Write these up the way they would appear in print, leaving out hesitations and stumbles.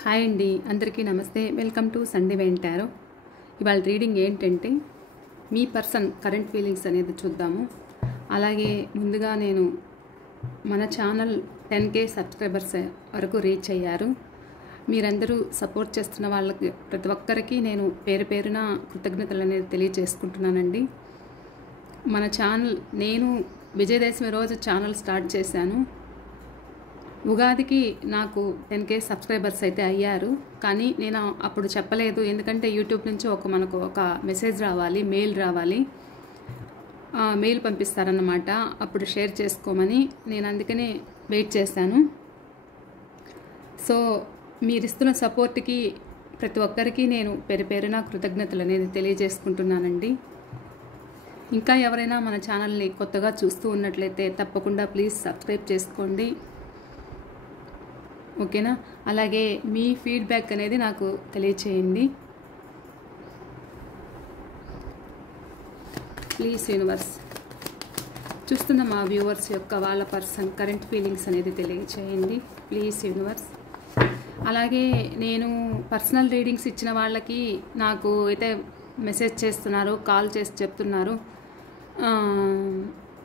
Hi అండి, అందరికీ నమస్తే. వెల్కమ్ టు సండే వెంటారో. ఇవాళ రీడింగ్ ఏంటంటే మీ పర్సన్ కరెంట్ ఫీలింగ్స్ అనేది చూద్దాము. అలాగే ముందుగా నేను మన ఛానల్ 10K సబ్స్క్రైబర్స్ వరకు రీచ్ అయ్యారు. మీరందరూ సపోర్ట్ చేస్తున్న వాళ్ళకి ప్రతి ఒక్కరికి నేను పేరు పేరున కృతజ్ఞతలు అనేది తెలియజేసుకుంటున్నానండి. మన ఛానల్ నేను విజయదశమి రోజు ఛానల్ స్టార్ట్ చేశాను. ఉగాదికి నాకు 10K సబ్స్క్రైబర్స్ అయితే అయ్యారు. కానీ నేను అప్పుడు చెప్పలేదు, ఎందుకంటే యూట్యూబ్ నుంచి మనకు ఒక మెసేజ్ రావాలి, మెయిల్ రావాలి, మెయిల్ పంపిస్తారన్నమాట. అప్పుడు షేర్ చేసుకోమని నేను అందుకనే వెయిట్ చేశాను. సో మీరు ఇస్తున్న సపోర్ట్కి ప్రతి ఒక్కరికి నేను పేరు పేరున కృతజ్ఞతలు అనేది తెలియజేసుకుంటున్నానండి. ఇంకా ఎవరైనా మన ఛానల్ని కొత్తగా చూస్తూ ఉన్నట్లయితే తప్పకుండా ప్లీజ్ సబ్స్క్రైబ్ చేసుకోండి, ఓకేనా? అలాగే మీ ఫీడ్బ్యాక్ అనేది నాకు తెలియచేయండి ప్లీజ్. యూనివర్స్ చూస్తున్న మా వ్యూవర్స్ యొక్క వాళ్ళ పర్సన్ కరెంట్ ఫీలింగ్స్ అనేది తెలియచేయండి ప్లీజ్ యూనివర్స్. అలాగే నేను పర్సనల్ రీడింగ్స్ ఇచ్చిన వాళ్ళకి నాకు అయితే మెసేజ్ చేస్తున్నారు, కాల్ చేసి చెప్తున్నారు,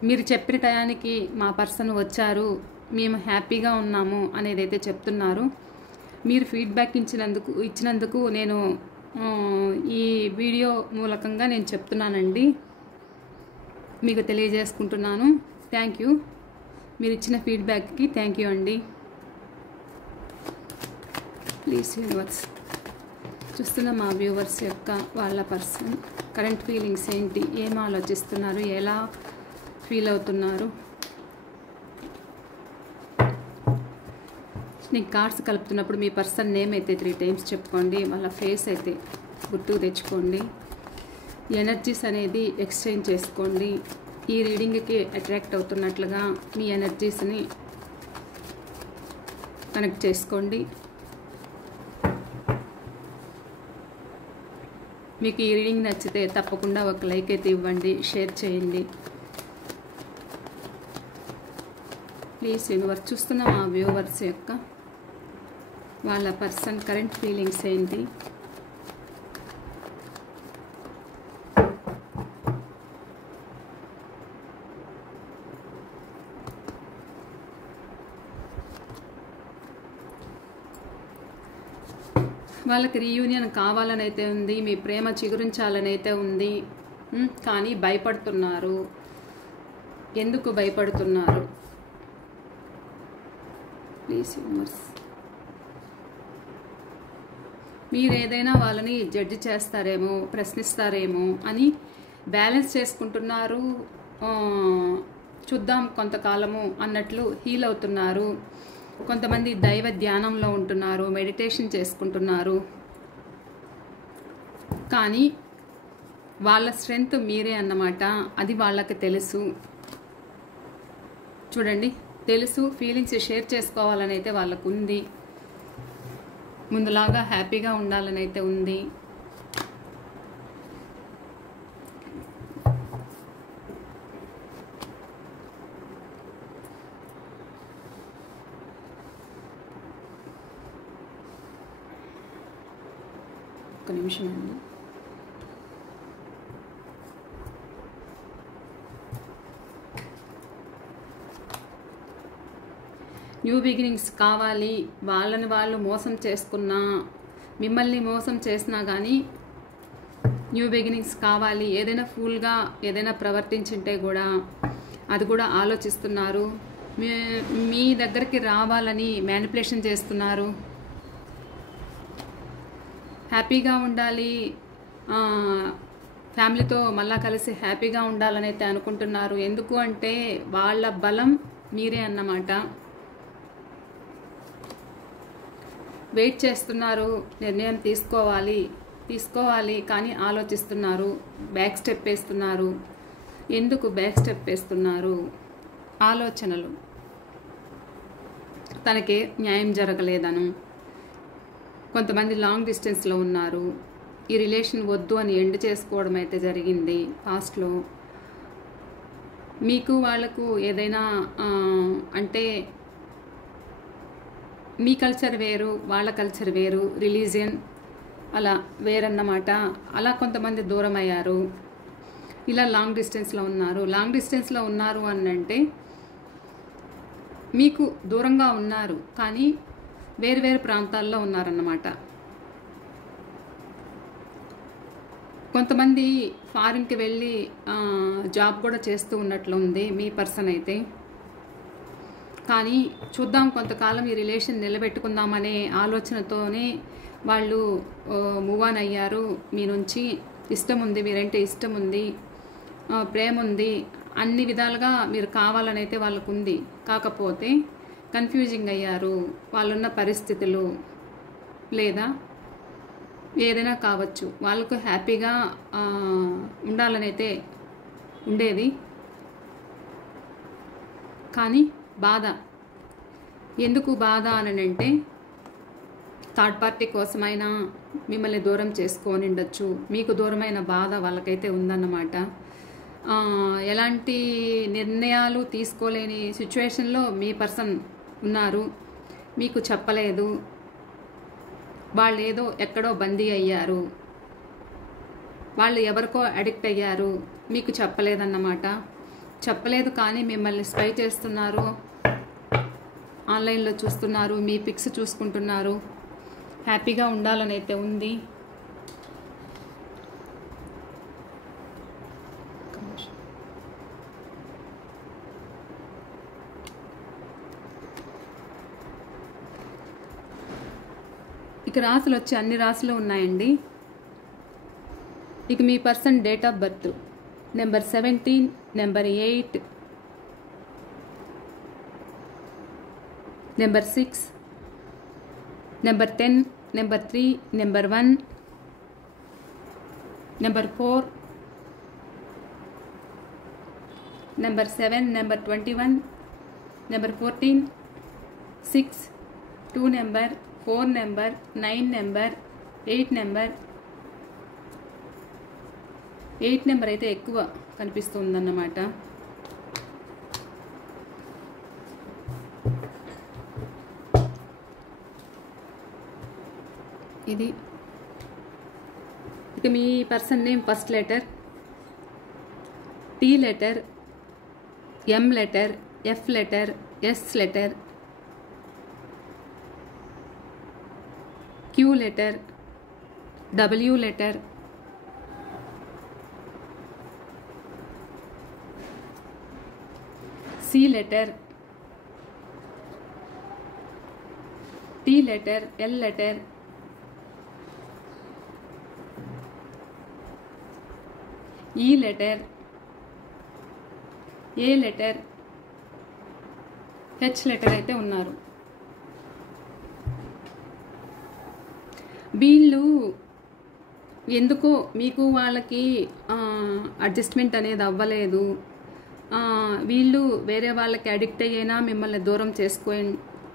మీరు చెప్పిన టయానికి మా పర్సన్ వచ్చారు, మేము హ్యాపీగా ఉన్నాము అనేది అయితే చెప్తున్నారు. మీరు ఫీడ్బ్యాక్ ఇచ్చినందుకు నేను ఈ వీడియో మూలకంగా నేను చెప్తున్నానండి, మీకు తెలియజేసుకుంటున్నాను. థ్యాంక్ యూ, మీరు ఇచ్చిన ఫీడ్బ్యాక్కి థ్యాంక్ యూ అండి ప్లీజ్ యూనివర్స్. చూస్తున్న మా వ్యూవర్స్ యొక్క వాళ్ళ పర్సన్ కరెంట్ ఫీలింగ్స్ ఏంటి, ఏం ఆలోచిస్తున్నారు, ఎలా ఫీల్ అవుతున్నారు. నేను కార్డ్స్ కలుపుతున్నప్పుడు మీ పర్సన్ నేమ్ అయితే 3 టైమ్స్ చెప్పుకోండి, వాళ్ళ ఫేస్ అయితే గుర్తుకు తెచ్చుకోండి, ఎనర్జీస్ అనేది ఎక్స్చేంజ్ చేసుకోండి. ఈ రీడింగ్కి అట్రాక్ట్ అవుతున్నట్లుగా మీ ఎనర్జీస్ని కనెక్ట్ చేసుకోండి. మీకు ఈ రీడింగ్ నచ్చితే తప్పకుండా ఒక లైక్ అయితే ఇవ్వండి, షేర్ చేయండి ప్లీజ్ యూనివర్స్. చూస్తున్న మా వ్యూవర్స్ యొక్క వాళ్ళ పర్సన్ కరెంట్ ఫీలింగ్స్ ఏంటి, వాళ్ళకి రీయూనియన్ కావాలని అయితే ఉంది, మీ ప్రేమ చిగురించాలని అయితే ఉంది, కానీ భయపడుతున్నారు. ఎందుకు భయపడుతున్నారు ప్లీజ్ యూనివర్స్. మీరు ఏదైనా వాళ్ళని జడ్జి చేస్తారేమో, ప్రశ్నిస్తారేమో అని బ్యాలెన్స్ చేసుకుంటున్నారు. చూద్దాం కొంతకాలము అన్నట్లు హీల్ అవుతున్నారు. కొంతమంది దైవ ధ్యానంలో ఉంటున్నారు, మెడిటేషన్ చేసుకుంటున్నారు. కానీ వాళ్ళ స్ట్రెంగ్త్ మీరే అన్నమాట, అది వాళ్ళకి తెలుసు. చూడండి, తెలుసు, ఫీలింగ్స్ షేర్ చేసుకోవాలని అయితే వాళ్ళకు ఉంది, ముందులాగా హ్యాపీగా ఉండాలని అయితే ఉంది. ఒక్క నిమిషం అండి. న్యూ బిగినింగ్స్ కావాలి, వాళ్ళని వాళ్ళు మోసం చేసుకున్నా, మిమ్మల్ని మోసం చేసినా కానీ న్యూ బిగినింగ్స్ కావాలి. ఏదైనా ఫుల్గా ఏదైనా ప్రవర్తించుంటే కూడా అది కూడా ఆలోచిస్తున్నారు. మీ దగ్గరికి రావాలని మ్యానిపులేషన్ చేస్తున్నారు. హ్యాపీగా ఉండాలి, ఫ్యామిలీతో మళ్ళా కలిసి హ్యాపీగా ఉండాలని అయితే అనుకుంటున్నారు. ఎందుకు అంటే వాళ్ళ బలం మీరే అన్నమాట. వెయిట్ చేస్తున్నారు, నిర్ణయం తీసుకోవాలి కానీ ఆలోచిస్తున్నారు, బ్యాక్ స్టెప్ వేస్తున్నారు. ఎందుకు బ్యాక్ స్టెప్ వేస్తున్నారు? ఆలోచనలు, తనకి న్యాయం జరగలేదను. కొంతమంది లాంగ్ డిస్టెన్స్లో ఉన్నారు, ఈ రిలేషన్ వద్దు అని ఎండ్ చేసుకోవడం అయితే జరిగింది పాస్ట్లో. మీకు వాళ్ళకు ఏదైనా అంటే మీ కల్చర్ వేరు, వాళ్ళ కల్చర్ వేరు, రిలీజియన్ అలా వేరన్నమాట. అలా కొంతమంది దూరం అయ్యారు. ఇలా లాంగ్ డిస్టెన్స్లో ఉన్నారు. లాంగ్ డిస్టెన్స్లో ఉన్నారు అని అంటే మీకు దూరంగా ఉన్నారు కానీ వేరు ప్రాంతాల్లో ఉన్నారన్నమాట. కొంతమంది ఫారిన్కి వెళ్ళి జాబ్ కూడా చేస్తూ ఉన్నట్లుంది మీ పర్సన్ అయితే. కానీ చూద్దాం, కొంతకాలం ఈ రిలేషన్ నిలబెట్టుకుందామనే ఆలోచనతోనే వాళ్ళు మూవ్ ఆన్ అయ్యారు మీ నుంచి. ఇష్టం ఉంది, మీరంటే ఇష్టం ఉంది, ప్రేమ ఉంది, అన్ని విధాలుగా మీరు కావాలని అయితే వాళ్ళకు ఉంది. కాకపోతే కన్ఫ్యూజింగ్ అయ్యారు. వాళ్ళున్న పరిస్థితులు లేదా ఏదైనా కావచ్చు. వాళ్ళకు హ్యాపీగా ఉండాలని అయితే ఉండేది, కానీ బాధ. ఎందుకు బాధ అని అంటే థర్డ్ పార్టీ కోసమైనా మిమ్మల్ని దూరం చేసుకొని ఉండొచ్చు. మీకు దూరమైన బాధ వాళ్ళకైతే ఉందన్నమాట. ఎలాంటి నిర్ణయాలు తీసుకోలేని సిచ్యువేషన్లో మీ పర్సన్ ఉన్నారు. మీకు చెప్పలేదు. వాళ్ళు ఏదో ఎక్కడో బందీ అయ్యారు, వాళ్ళు ఎవరికో అడిక్ట్ అయ్యారు, మీకు చెప్పలేదన్నమాట. చెప్పలేదు కానీ మిమ్మల్ని స్పై చేస్తున్నారు, ఆన్లైన్లో చూస్తున్నారు, మీ పిక్స్ చూసుకుంటున్నారు, హ్యాపీగా ఉండాలని అయితే ఉంది. ఇక రాసులు వచ్చి అన్ని రాసులు ఉన్నాయండి. ఇక మీ person date of birth number 17, number 8, number 6, number 10, number 3, number 1, number 4, number 7, number 21, number 14, 6, 2 number, 4 number, 9 number, 8 number. 8 number అయితే ఎక్కువ కనిపిస్తుందన్నమాట. ఇది ఇక మీ person name first letter T letter, M letter, F letter, S letter, Q letter, W letter, C letter, T letter, L letter, E letter, ఏ letter, H letter అయితే ఉన్నారు. వీళ్ళు ఎందుకో మీకు వాళ్ళకి అడ్జస్ట్మెంట్ అనేది అవ్వలేదు. వీళ్ళు వేరే వాళ్ళకి అడిక్ట్ అయ్యేనా మిమ్మల్ని దూరం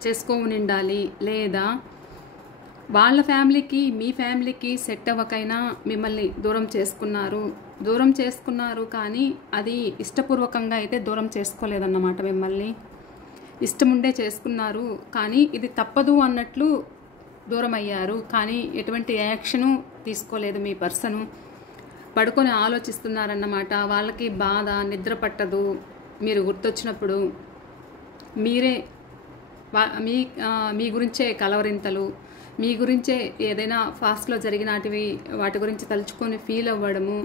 చేసుకోని ఉండాలి, లేదా వాళ్ళ ఫ్యామిలీకి మీ ఫ్యామిలీకి సెట్ అవ్వకైనా మిమ్మల్ని దూరం చేసుకున్నారు కానీ అది ఇష్టపూర్వకంగా అయితే దూరం చేసుకోలేదన్నమాట. మిమ్మల్ని ఇష్టముండే చేసుకున్నారు కానీ ఇది తప్పదు అన్నట్లు దూరం అయ్యారు. కానీ ఎటువంటి యాక్షను తీసుకోలేదు మీ పర్సను. పడుకొని ఆలోచిస్తున్నారన్నమాట. వాళ్ళకి బాధ, నిద్ర పట్టదు. మీరు గుర్తొచ్చినప్పుడు మీరే మీ గురించే కలవరింతలు, మీ గురించే ఏదైనా ఫాస్ట్లో జరిగినటివి వాటి గురించి తలుచుకొని ఫీల్ అవ్వడము.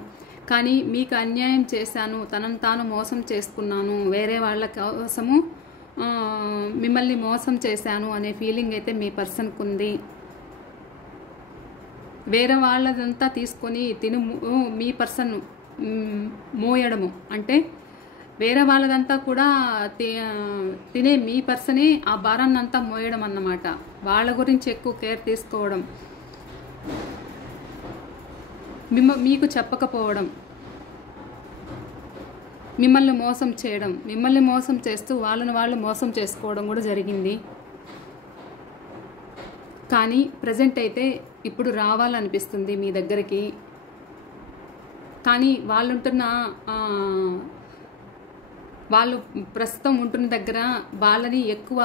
కానీ మీకు అన్యాయం చేశాను, తనను తాను మోసం చేసుకున్నాను, వేరే వాళ్ళ కోసము మిమ్మల్ని మోసం చేశాను అనే ఫీలింగ్ అయితే మీ పర్సన్కు ఉంది. వేరే వాళ్ళదంతా తీసుకొని మీ పర్సన్ మోయడము అంటే వేరే వాళ్ళదంతా కూడా తినే మీ పర్సనే ఆ భారాన్ని అంతా మోయడం అన్నమాట. వాళ్ళ గురించి ఎక్కువ కేర్ తీసుకోవడం, మీకు చెప్పకపోవడం, మిమ్మల్ని మోసం చేయడం, మిమ్మల్ని మోసం చేస్తూ వాళ్ళని వాళ్ళు మోసం చేసుకోవడం కూడా జరిగింది. కానీ ప్రజెంట్ అయితే ఇప్పుడు రావాలనిపిస్తుంది మీ దగ్గరికి. కానీ వాళ్ళు ప్రస్తుతం ఉంటున్న దగ్గర వాళ్ళని ఎక్కువ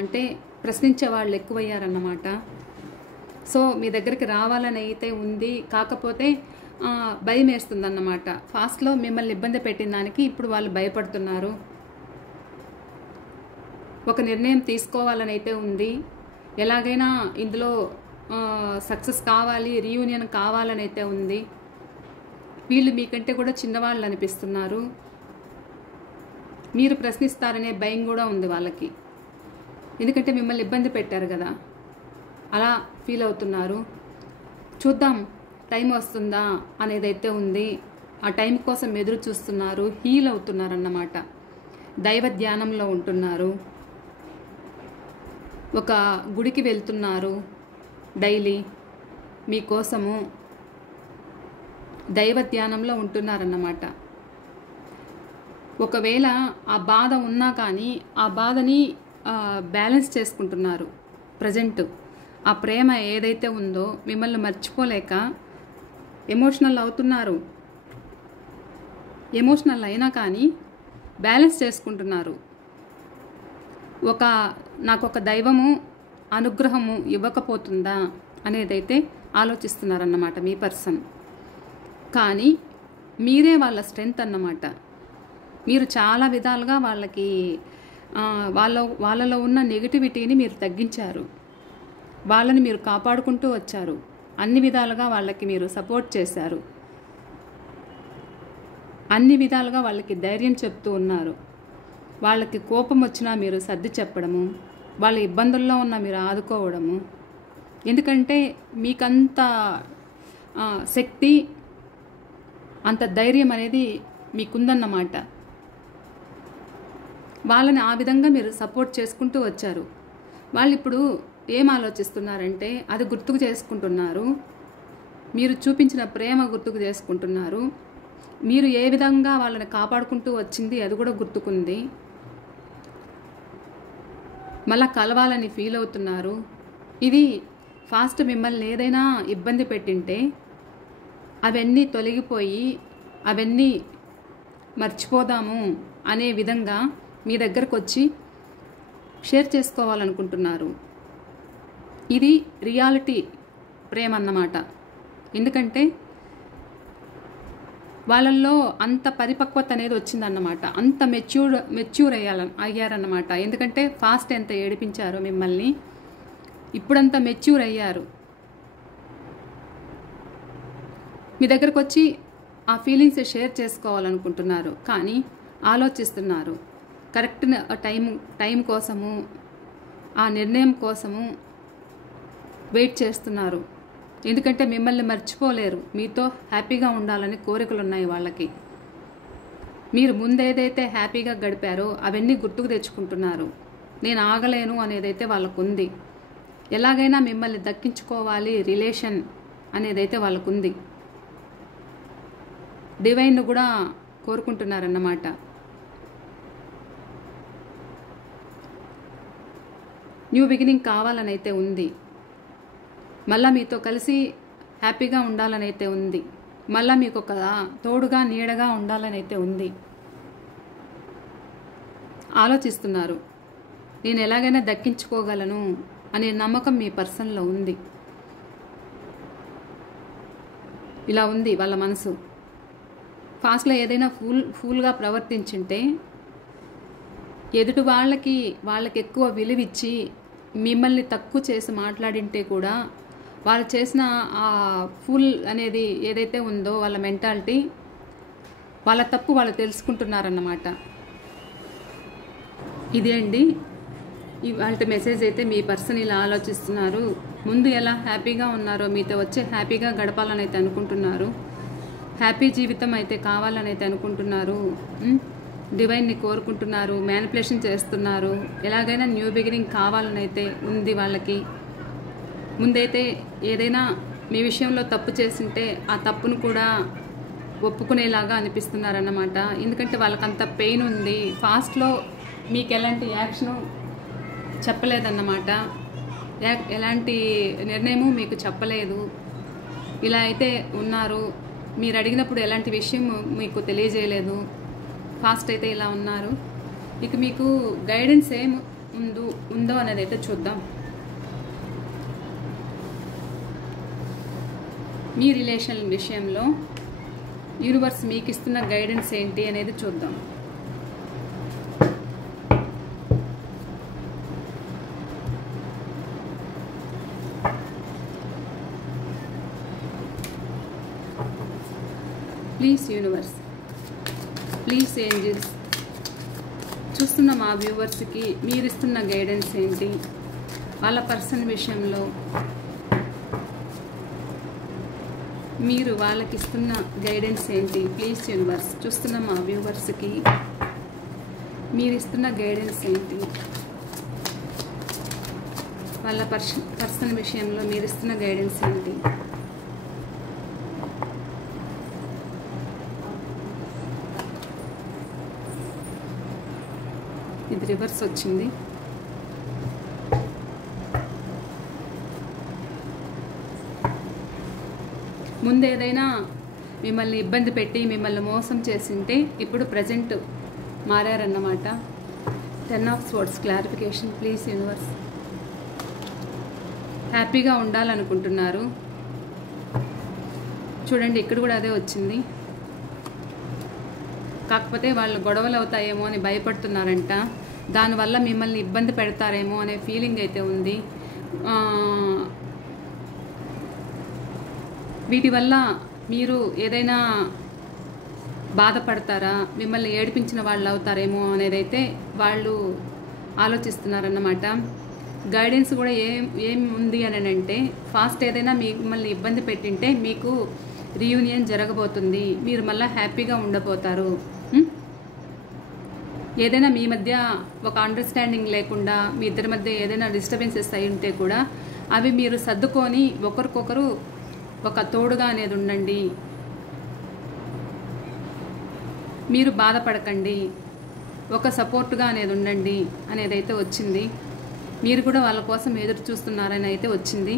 అంటే ప్రశ్నించే వాళ్ళు ఎక్కువయ్యారన్నమాట. సో మీ దగ్గరికి రావాలని అయితే ఉంది, కాకపోతే భయం వేస్తుందన్నమాట. ఫాస్ట్లో మిమ్మల్ని ఇబ్బంది పెట్టిన దానికి ఇప్పుడు వాళ్ళు భయపడుతున్నారు. ఒక నిర్ణయం తీసుకోవాలని అయితే ఉంది, ఎలాగైనా ఇందులో సక్సెస్ కావాలి, రీయూనియన్ కావాలని అయితే ఉంది. వీళ్ళు మీకంటే కూడా చిన్నవాళ్ళు అనిపిస్తున్నారు. మీరు ప్రశ్నిస్తారనే భయం కూడా ఉంది వాళ్ళకి, ఎందుకంటే మిమ్మల్ని ఇబ్బంది పెట్టారు కదా, అలా ఫీల్ అవుతున్నారు. చూద్దాం టైం వస్తుందా అనేదైతే ఉంది. ఆ టైం కోసం ఎదురు చూస్తున్నారు, హీల్ అవుతున్నారన్నమాట. దైవ ధ్యానంలో ఉంటున్నారు, ఒక గుడికి వెళ్తున్నారు డైలీ, మీకోసము దైవ ధ్యానంలో ఉంటున్నారన్నమాట. ఒకవేళ ఆ బాధ ఉన్నా కానీ ఆ బాధని బ్యాలెన్స్ చేసుకుంటున్నారు. ప్రజెంట్ ఆ ప్రేమ ఏదైతే ఉందో మిమ్మల్ని మర్చిపోలేక ఎమోషనల్ అవుతున్నారు. ఎమోషనల్ అయినా కానీ బ్యాలెన్స్ చేసుకుంటున్నారు. నాకు ఒక దైవము అనుగ్రహము ఇవ్వకపోతుందా అనేదైతే ఆలోచిస్తున్నారన్నమాట మీ పర్సన్. కానీ మీరే వాళ్ళ స్ట్రెంగ్త్ అన్నమాట. మీరు చాలా విధాలుగా వాళ్ళకి వాళ్ళలో ఉన్న నెగిటివిటీని మీరు తగ్గించారు, వాళ్ళని మీరు కాపాడుకుంటూ వచ్చారు, అన్ని విధాలుగా వాళ్ళకి మీరు సపోర్ట్ చేశారు, అన్ని విధాలుగా వాళ్ళకి ధైర్యం చెప్తూ ఉన్నారు. వాళ్ళకి కోపం వచ్చినా మీరు సర్ది చెప్పడము, వాళ్ళ ఇబ్బందుల్లో ఉన్న మీరు ఆదుకోవడము. ఎందుకంటే మీకంత శక్తి, అంత ధైర్యం అనేది మీకుందన్నమాట. వాళ్ళని ఆ విధంగా మీరు సపోర్ట్ చేసుకుంటూ వచ్చారు. వాళ్ళు ఇప్పుడు ఏం ఆలోచిస్తున్నారంటే అది గుర్తుకు చేసుకుంటున్నారు. మీరు చూపించిన ప్రేమ గుర్తుకు చేసుకుంటున్నారు. మీరు ఏ విధంగా వాళ్ళని కాపాడుకుంటూ వచ్చింది అది కూడా గుర్తుకుంది. మళ్ళా కలవాలని ఫీల్ అవుతున్నారు. ఇది ఫాస్ట్ మిమ్మల్ని ఏదైనా ఇబ్బంది పెట్టింటే అవన్నీ తొలగిపోయి అవన్నీ మర్చిపోదాము అనే విధంగా మీ దగ్గరకు వచ్చి షేర్ చేసుకోవాలనుకుంటున్నారు. ఇది రియాలిటీ ప్రేమ అన్నమాట. ఎందుకంటే వాళ్ళల్లో అంత పరిపక్వత అనేది వచ్చిందన్నమాట, అంత మెచ్యూర్ అయ్యారన్నమాట. ఎందుకంటే ఫాస్ట్ ఎంత ఏడిపించారో మిమ్మల్ని, ఇప్పుడంతా మెచ్యూర్ అయ్యారు. మీ దగ్గరకు వచ్చి ఆ ఫీలింగ్స్ షేర్ చేసుకోవాలనుకుంటున్నారు, కానీ ఆలోచిస్తున్నారు. కరెక్ట్ టైం కోసము, ఆ నిర్ణయం కోసము వెయిట్ చేస్తున్నారు. ఎందుకంటే మిమ్మల్ని మర్చిపోలేరు, మీతో హ్యాపీగా ఉండాలని కోరికలు ఉన్నాయి వాళ్ళకి. మీరు ముందేదైతే హ్యాపీగా గడిపారో అవన్నీ గుర్తుకు తెచ్చుకుంటున్నారు. నేను ఆగలేను అనేదైతే వాళ్ళకు ఉంది. ఎలాగైనా మిమ్మల్ని దక్కించుకోవాలి రిలేషన్ అనేదైతే వాళ్ళకు ఉంది. డివైన్ను కూడా కోరుకుంటున్నారన్నమాట. న్యూ బిగినింగ్ కావాలని అయితే ఉంది. మళ్ళీ మీతో కలిసి హ్యాపీగా ఉండాలని అయితే ఉంది. మళ్ళీ మీకు ఒక తోడుగా నీడగా ఉండాలని అయితే ఉంది. ఆలోచిస్తున్నారు, నేను ఎలాగైనా దక్కించుకోగలను అనే నమ్మకం మీ పర్సన్లో ఉంది. ఇలా ఉంది వాళ్ళ మనసు. ఫాస్ట్లో ఏదైనా ఫూల్గా ప్రవర్తించుంటే ఎదుటి వాళ్ళకి ఎక్కువ విలువిచ్చి మిమ్మల్ని తక్కువ చేసి మాట్లాడింటే కూడా వాళ్ళు చేసిన ఆ ఫుల్ అనేది ఏదైతే ఉందో వాళ్ళ మెంటాలిటీ, వాళ్ళ తప్పు వాళ్ళు తెలుసుకుంటున్నారన్నమాట. ఇదే అండి ఇవాళ మెసేజ్. అయితే మీ పర్సన్ ఇలా ఆలోచిస్తున్నారు. ముందు ఎలా హ్యాపీగా ఉన్నారో మీతో వచ్చి హ్యాపీగా గడపాలని అయితే అనుకుంటున్నారు. హ్యాపీ జీవితం అయితే కావాలని అయితే అనుకుంటున్నారు. డివైన్ని కోరుకుంటున్నారు, మ్యానిపులేషన్ చేస్తున్నారు. ఎలాగైనా న్యూ బిగినింగ్ కావాలని అయితే ఉంది వాళ్ళకి. ముందైతే ఏదైనా మీ విషయంలో తప్పు చేస్తుంటే ఆ తప్పును కూడా ఒప్పుకునేలాగా అనిపిస్తున్నారన్నమాట. ఎందుకంటే వాళ్ళకంత పెయిన్ ఉంది. ఫాస్ట్లో మీకు ఎలాంటి యాక్షను చెప్పలేదన్నమాట, ఎలాంటి నిర్ణయము మీకు చెప్పలేదు. ఇలా అయితే ఉన్నారు. మీరు అడిగినప్పుడు ఎలాంటి విషయం మీకు తెలియజేయలేదు. ఫాస్ట్ అయితే ఇలా ఉన్నారు. ఇక మీకు గైడెన్స్ ఉందో అనేది అయితే చూద్దాం. మీ రిలేషన్ విషయంలో యూనివర్స్ మీకు ఇస్తున్న గైడెన్స్ ఏంటి అనేది చూద్దాం. ప్లీజ్ యూనివర్స్, ప్లీజ్ ఏంజిల్స్, చూస్తున్న మా వ్యూవర్స్కి మీరు ఇస్తున్న గైడెన్స్ ఏంటి, వాళ్ళ పర్సన్ విషయంలో మీరు వాళ్ళకి ఇస్తున్న గైడెన్స్ ఏంటి. ప్లీజ్ యూనివర్స్, చూస్తున్న మా వ్యూవర్స్కి మీరు ఇస్తున్న గైడెన్స్ ఏంటి, వాళ్ళ పర్సన్ విషయంలో మీరు ఇస్తున్న గైడెన్స్ ఏంటి. ఇది రివర్స్ వచ్చింది. ముందు ఏదైనా మిమ్మల్ని ఇబ్బంది పెట్టి మిమ్మల్ని మోసం చేసింటే ఇప్పుడు ప్రజెంట్ మారారన్నమాట. 10 of swords clarification please universe. హ్యాపీగా ఉండాలనుకుంటున్నారు. చూడండి, ఇక్కడ కూడా అదే వచ్చింది. కాకపోతే వాళ్ళు గొడవలు అవుతాయేమో అని భయపడుతున్నారంట. దానివల్ల మిమ్మల్ని ఇబ్బంది పెడతారేమో అనే ఫీలింగ్ అయితే ఉంది. వీటి వల్ల మీరు ఏదైనా బాధపడతారా, మిమ్మల్ని ఏడిపించిన వాళ్ళు అవుతారేమో అనేది అయితే వాళ్ళు ఆలోచిస్తున్నారన్నమాట. గైడెన్స్ కూడా ఏం ఉంది అని అంటే, ఫాస్ట్ ఏదైనా మిమ్మల్ని ఇబ్బంది పెట్టింటే మీకు రీయూనియన్ జరగబోతుంది, మీరు మళ్ళీ హ్యాపీగా ఉండబోతారు. ఏదైనా మీ మధ్య ఒక అండర్స్టాండింగ్ లేకుండా మీ ఇద్దరి మధ్య ఏదైనా డిస్టర్బెన్సెస్ అయి ఉంటే కూడా అవి మీరు సర్దుకొని ఒకరికొకరు ఒక తోడుగా అనేది ఉండండి. మీరు బాధపడకండి, ఒక సపోర్టుగా అనేది ఉండండి అనేది అయితే వచ్చింది. మీరు కూడా వాళ్ళ కోసం ఎదురు చూస్తున్నారని అయితే వచ్చింది.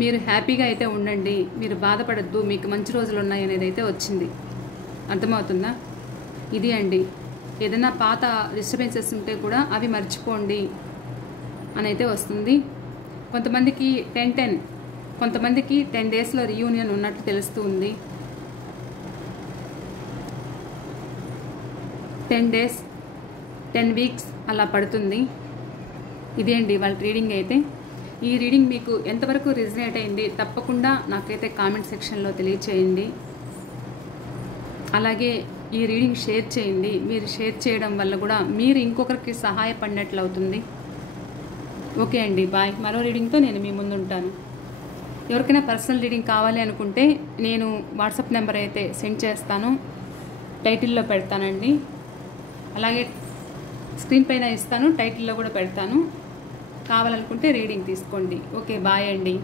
మీరు హ్యాపీగా అయితే ఉండండి, మీరు బాధపడద్దు, మీకు మంచి రోజులు ఉన్నాయి అనేది అయితే వచ్చింది. అర్థమవుతుందా? ఇది అండి. ఏదైనా పాత డిస్టర్బెన్సెస్ ఉంటే కూడా అవి మర్చిపోండి అని అయితే వస్తుంది. కొంతమందికి 10-10, కొంతమందికి 10 డేస్లో రీయూనియన్ ఉన్నట్టు తెలుస్తూ ఉంది. 10 డేస్ 10 వీక్స్ అలా పడుతుంది. ఇదే అండి వాళ్ళ రీడింగ్ అయితే. ఈ రీడింగ్ మీకు ఎంతవరకు రిజనేట్ అయింది తప్పకుండా నాకైతే కామెంట్ సెక్షన్లో తెలియచేయండి. అలాగే ఈ రీడింగ్ షేర్ చేయండి. మీరు షేర్ చేయడం వల్ల కూడా మీరు ఇంకొకరికి సహాయపడినట్లు అవుతుంది. ఓకే అండి, బాయ్. మరో రీడింగ్తో నేను మీ ముందు ఉంటాను. ఎవరికైనా పర్సనల్ రీడింగ్ కావాలి అనుకుంటే నేను వాట్సాప్ నెంబర్ అయితే సెండ్ చేస్తాను, టైటిల్లో పెడతానండి. అలాగే స్క్రీన్ పైన ఇస్తాను, టైటిల్లో కూడా పెడతాను. కావాలనుకుంటే రీడింగ్ తీసుకోండి. ఓకే, బాయ్ అండి.